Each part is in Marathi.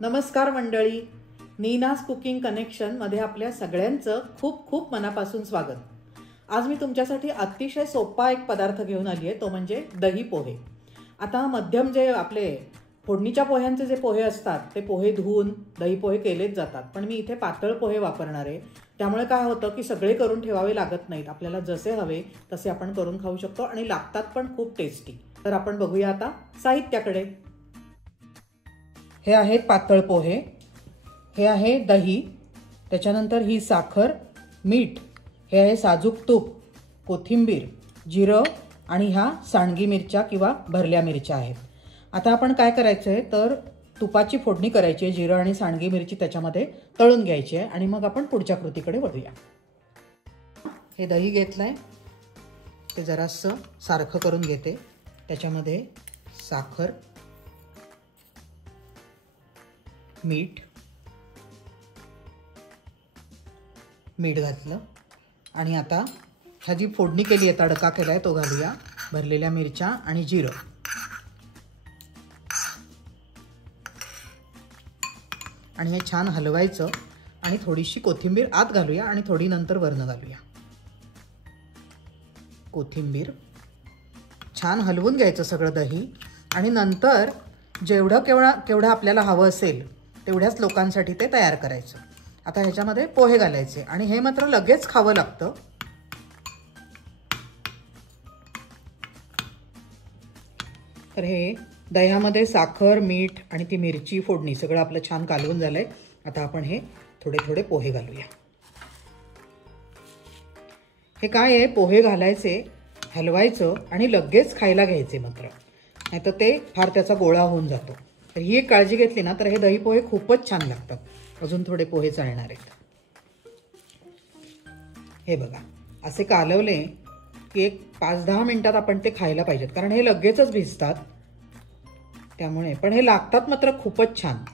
नमस्कार मंडळी, नीनाज कुकिंग कनेक्शन मध्ये आपल्या सगळ्यांचं खूप खूप मनापासून स्वागत. आज मी तुमच्यासाठी अतिशय सोपा एक पदार्थ घेऊन आली आहे, तो म्हणजे दही पोहे. आता मध्यम जे आपले फोडणीच्या पोह्यांचे जे पोहे असतात ते पोहे धुवून दही पोहे केलेच जातात, पण मी इथे पातळ पोहे वापरणार आहे. त्यामुळे काय होतं की सगळे करून ठेवावे लागत नाहीत, आपल्याला जसे हवे तसे आपण करून खाऊ शकतो आणि लागतात पण खूप टेस्टी. तर आपण बघूया आता साहित्याकडे. हे आहेत पातळ पोहे, हे आहे दही, त्याच्यानंतर ही साखर, मीठ, हे आहे साजूक तूप, कोथिंबीर, जिरं आणि ह्या सांडगी मिरच्या किंवा भरल्या मिरच्या आहेत. आता आपण काय करायचं आहे तर तुपाची फोडणी करायची आहे, जिरं आणि सांडगी मिरची त्याच्यामध्ये तळून घ्यायची आहे आणि मग आपण पुढच्या कृतीकडे वळूया. हे दही घेतलंय, ते जरासं सारखं करून घेते. त्याच्यामध्ये साखर, मीठ घातलं आणि आता ह्या जी फोडणी केली आहे, तडका केलाय तो घालूया. भरलेल्या मिरच्या आणि जिरं आणि हे छान हलवायचं आणि थोडीशी कोथिंबीर आत घालूया आणि थोडी नंतर वरनं घालूया. कोथिंबीर छान हलवून घ्यायचं सगळं दही आणि नंतर केवढं आपल्याला हवं असेल तेवढ्याच लोकांसाठी ते तयार करायचं. आता ह्याच्यामध्ये पोहे घालायचे आणि हे मात्र लगेच खावं लागतं. तर हे दह्यामध्ये साखर, मीठ आणि ती मिरची फोडणी सगळं आपलं छान कालवून झालंय. आता आपण हे थोडे थोडे पोहे घालूया. हे काय आहे, पोहे घालायचे, हलवायचं आणि लगेच खायला घ्यायचे मात्र, नाही तर ते फार त्याचा गोळा होऊन जातो. तर ही एक काळजी घेतली ना तर हे दही पोहे खूपच छान लागतात. अजून थोडे पोहे चालणार आहेत. हे बघा, असे कालवले की एक 5-10 मिनिटात आपण ते खायला पाहिजेत, कारण हे लगेचच भिजतात. त्यामुळे पण हे लागतात मात्र खूपच छान.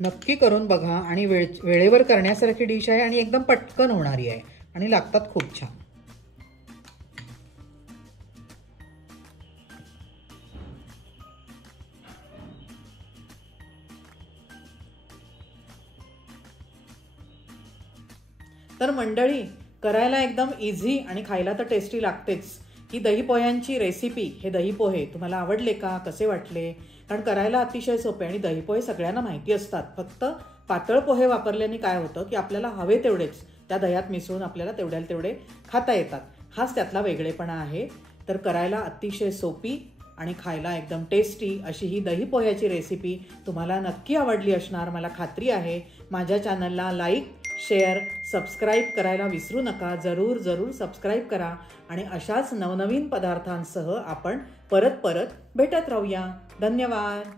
नक्की करून बघा आणि वेळेवर करण्यासारखी डिश आहे आणि एकदम पटकन होणारी आहे आणि लागतात खूप छान. तर मंडळी, करायला एकदम इझी आणि खायला तर टेस्टी लागतेच. ही दही पोह्यांची रेसिपी, हे दही पोहे तुम्हाला आवडले का, कसे वाटले? कारण करायला अतिशय सोपे आणि दही पोहे सगळ्यांना माहिती असतात. फक्त पातळ पोहे वापरल्याने काय होतं की आपल्याला हवे तेवढेच त्या दह्यात मिसळून आपल्याला तेवढे खाता येतात. हाच त्यातला वेगळेपणा आहे. तर करायला अतिशय सोपी आणि खायला एकदम टेस्टी अशी ही दही पोह्याची रेसिपी तुम्हाला नक्की आवडली असणार, मला खात्री आहे. माझ्या चॅनलला लाईक, शेअर, सबस्क्राईब करायला विसरू नका. जरूर सबस्क्राईब करा आणि अशाच नवनवीन पदार्थांसह आपण परत भेटत राहूया. धन्यवाद.